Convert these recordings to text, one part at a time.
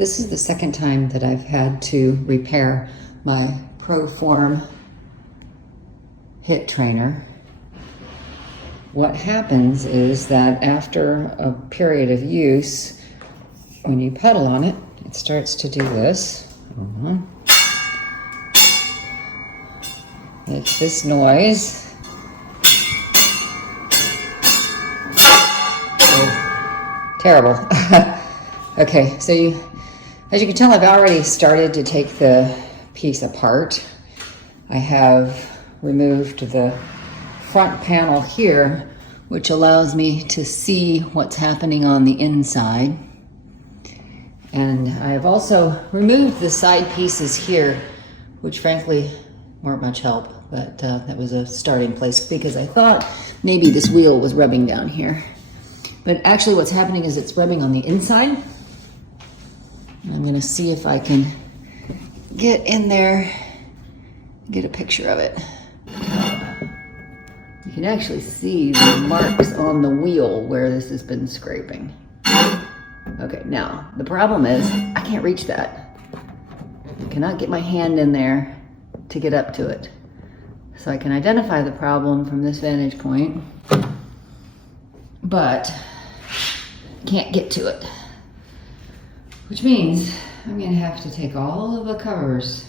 This is the second time that I've had to repair my ProForm HIIT Trainer. What happens is that after a period of use, when you pedal on it, it starts to do this. Makes this noise. Oh, terrible. Okay, so as you can tell, I've already started to take the piece apart. I have removed the front panel here, which allows me to see what's happening on the inside. And I've also removed the side pieces here, which frankly weren't much help, but that was a starting place because I thought maybe this wheel was rubbing down here. But actually what's happening is it's rubbing on the inside. I'm gonna see if I can get in there, get a picture of it. You can actually see the marks on the wheel where this has been scraping. Okay, now the problem is I can't reach that. I cannot get my hand in there to get up to it. So I can identify the problem from this vantage point, but can't get to it. Which means I'm gonna have to take all of the covers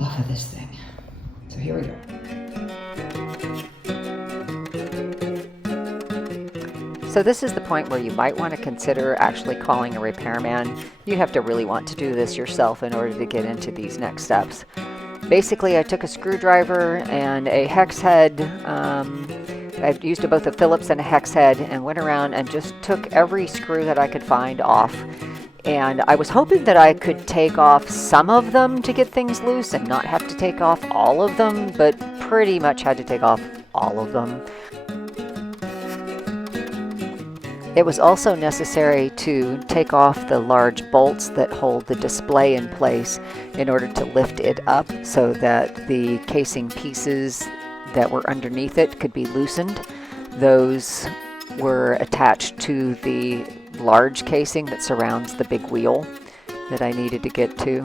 off of this thing. So here we go. So this is the point where you might want to consider actually calling a repairman. You have to really want to do this yourself in order to get into these next steps. Basically, I took a screwdriver and a hex head. I've used both a Phillips and a hex head and went around and just took every screw that I could find off. And I was hoping that I could take off some of them to get things loose and not have to take off all of them, but pretty much had to take off all of them. It was also necessary to take off the large bolts that hold the display in place in order to lift it up so that the casing pieces that were underneath it could be loosened. Those were attached to the large casing that surrounds the big wheel that I needed to get to.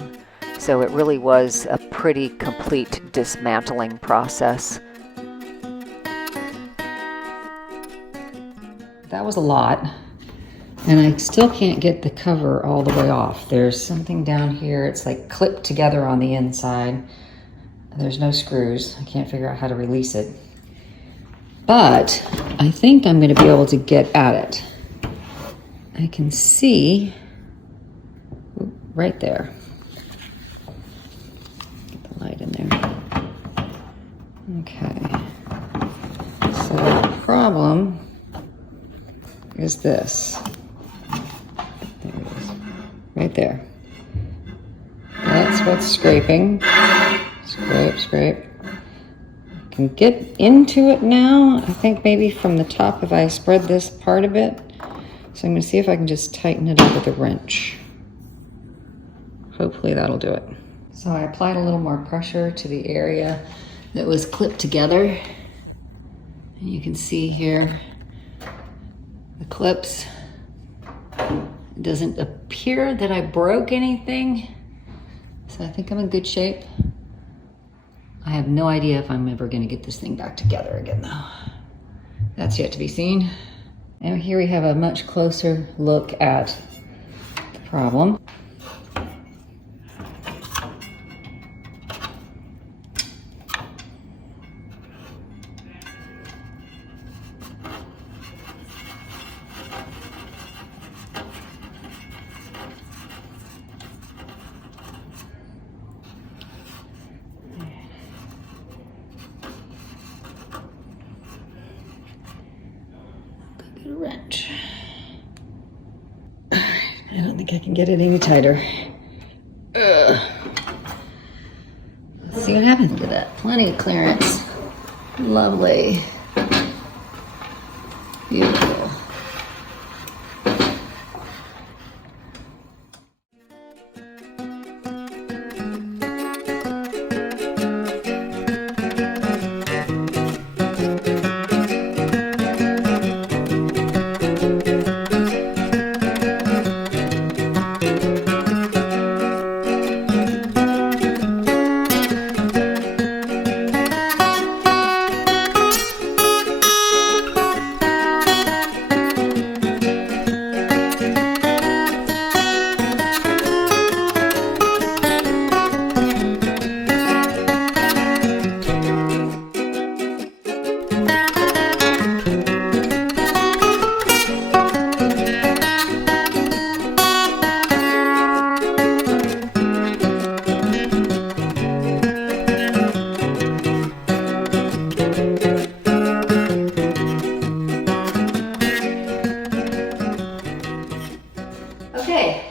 So it really was a pretty complete dismantling process. That was a lot, and I still can't get the cover all the way off. There's something down here, it's like clipped together on the inside. There's no screws. I can't figure out how to release it. But I think I'm gonna be able to get at it. I can see right there. Get the light in there. Okay. So the problem is this. There it is. Right there. That's what's scraping. Scrape, scrape. I can get into it now. I think maybe from the top if I spread this part of it. So I'm going to see if I can just tighten it up with a wrench. Hopefully that'll do it. So I applied a little more pressure to the area that was clipped together. And you can see here the clips. It doesn't appear that I broke anything. So I think I'm in good shape. I have no idea if I'm ever going to get this thing back together again though. That's yet to be seen. And here we have a much closer look at the problem. Wrench. I don't think I can get it any tighter. Let's see what happens to that. Plenty of clearance. Lovely. Beautiful.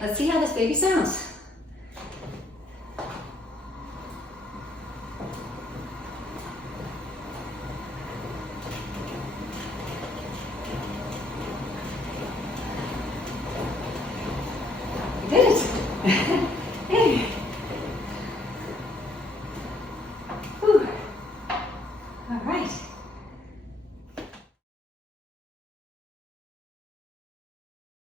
Let's see how this baby sounds. You did it.